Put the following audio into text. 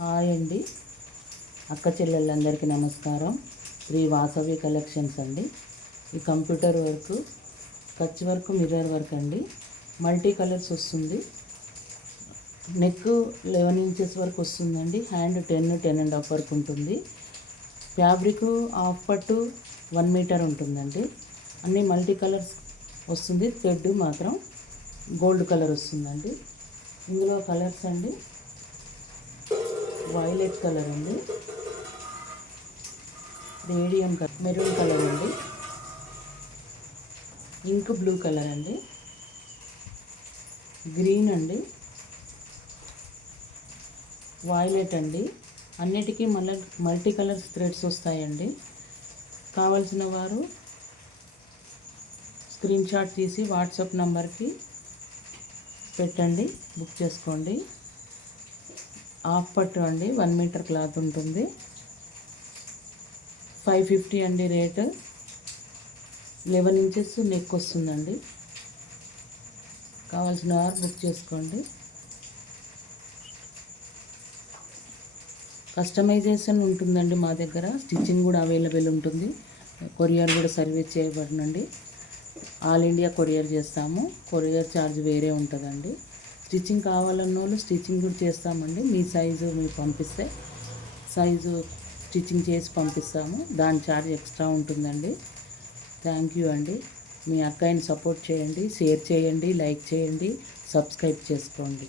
Hi అండి, అక్క చెల్లెళ్ళందరికీ నమస్కారం. శ్రీ వాసవి కలెక్షన్స్ అండి. ఈ computer work, Kutch work, mirror work అండి. మల్టీ కలర్స్ వస్తుంది. నెక్ 11 ఇంచెస్ వరకు వస్తుందండి. హ్యాండ్ 10.5 వరకు ఉంటుంది. ఫ్యాబ్రిక్ హాఫ్ పట్టు 1 మీటర్ ఉంటుందండి. అన్నీ మల్టీ కలర్స్ వస్తుంది. థ్రెడ్ మాత్రం గోల్డ్ కలర్ వస్తుందండి. ఇందులో కలర్స్ అండి, వైలెట్ కలర్ అండి, రేడియం కలర్, మెరూన్ కలర్ అండి, ఇంక్ బ్లూ కలర్ అండి, గ్రీన్ అండి, వైలెట్ అండి. అన్నిటికీ మల్టీ కలర్స్ థ్రెడ్స్ వస్తాయండి. కావలసిన వారు స్క్రీన్ షాట్ తీసి వాట్సాప్ నంబర్కి పెట్టండి, బుక్ చేసుకోండి. హాఫ్ పట్టు అండి, 1 మీటర్ క్లాత్ ఉంటుంది. 550 అండి రేటు. 11 ఇంచెస్ నెక్ వస్తుందండి. కావాల్సిన వారు బుక్ చేసుకోండి. కస్టమైజేషన్ ఉంటుందండి మా దగ్గర. స్టిచ్చింగ్ కూడా అవైలబుల్ ఉంటుంది. కొరియర్ కూడా సర్వీస్ చేయబడినండి. ఆల్ ఇండియా కొరియర్ చేస్తాము. కొరియర్ ఛార్జ్ వేరే ఉంటుందండి. స్టిచ్చింగ్ కావాలన్న వాళ్ళు స్టిచ్చింగ్ కూడా చేస్తామండి. మీ సైజు మీరు పంపిస్తే సైజు స్టిచ్చింగ్ చేసి పంపిస్తాము. దాని ఛార్జ్ ఎక్స్ట్రా ఉంటుందండి. థ్యాంక్ యూ అండి. మీ అక్కయ్యని సపోర్ట్ చేయండి, షేర్ చేయండి, లైక్ చేయండి, సబ్స్క్రైబ్ చేసుకోండి.